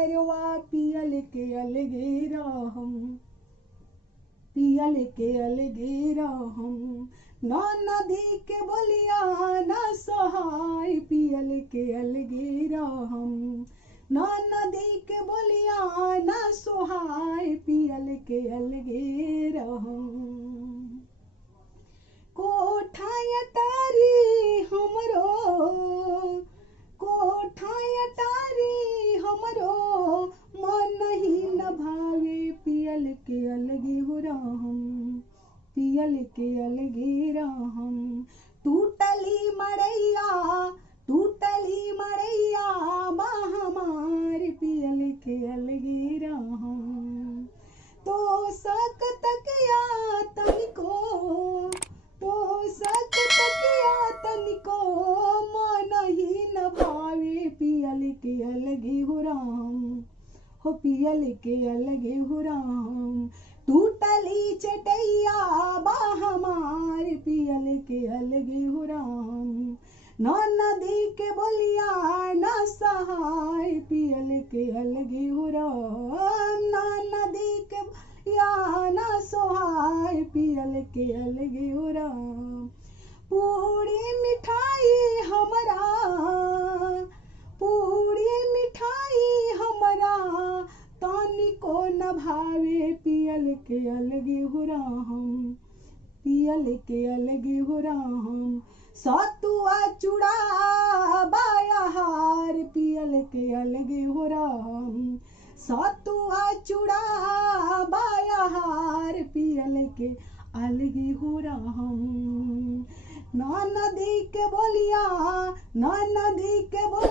पैरवा पियल के अलगे रहम, पियल के अलगे रहम। ना नदी के बलिया ना सहाय पियल के अलगे रहम, ना नदी के बलिया ना सोहाय पियल के अलगे रहम। कोठाया तारी हमरो, कोठाया तारी हमरो, मन नहीं न भावे पियल के अलगे हो रहम, पियल के अलगे रहम। टूटली मड़ैया, टूटली मड़ैया हमार पियल के अलगे रहम। तो सक तकिया तनिको, तो सक तकिया तनिको, मन ही न भावे पियल के अलगे हो राम, हो पियल के अलगे हो राम। टूटली चटैया हमार पियल के अलगे हो राम। ना नदी के बोलिया ना सहाय पियल के अलगे हो राम, ना नदी के या ना सोहाय पियल के अलगे हो राम। पूरी मिठाई हमरा, पूरी मिठाई हमरा, तानिको न भावे पियल के अलगे हो राम, पियल के अलगे हो राम। सतुआ चूड़ा बायाहार पियल के अलगे हो राम, सतुआ चूड़ा बायाहार पियल के अलगे हो राम। ना नदी के बोलिया, ना नदी के बोलिया